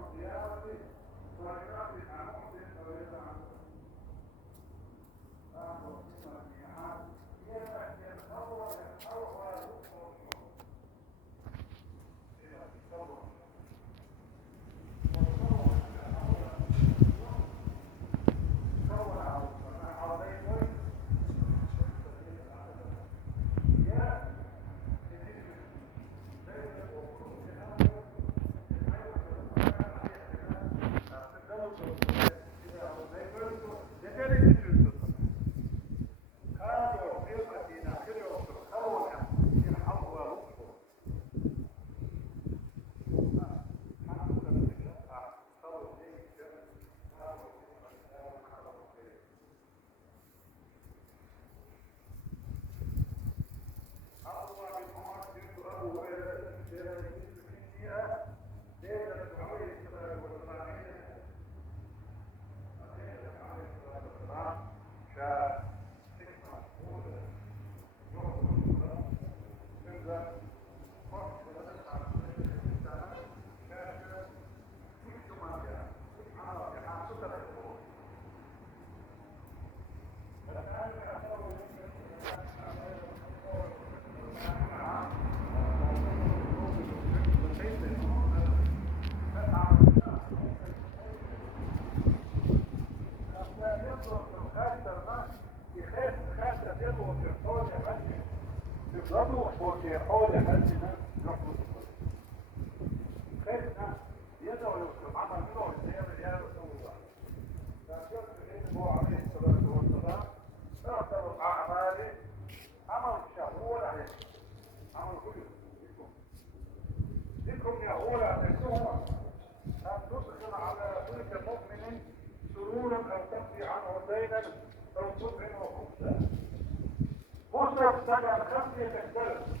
تضربه porque حول حالتنا نحن خيرنا يدعو يسلم عمل منه الزيادة يا رسول الله فأشرت إنه عليه الصلاة والسلام اعتبر أعماله عمل شهور عليه عمل كله ذكرهم يقول عليكم أن تدخل على كل مؤمن سرورا أو تقضي عنه دينا أو تطعمه خبزا مصرف سنة 5 تختلف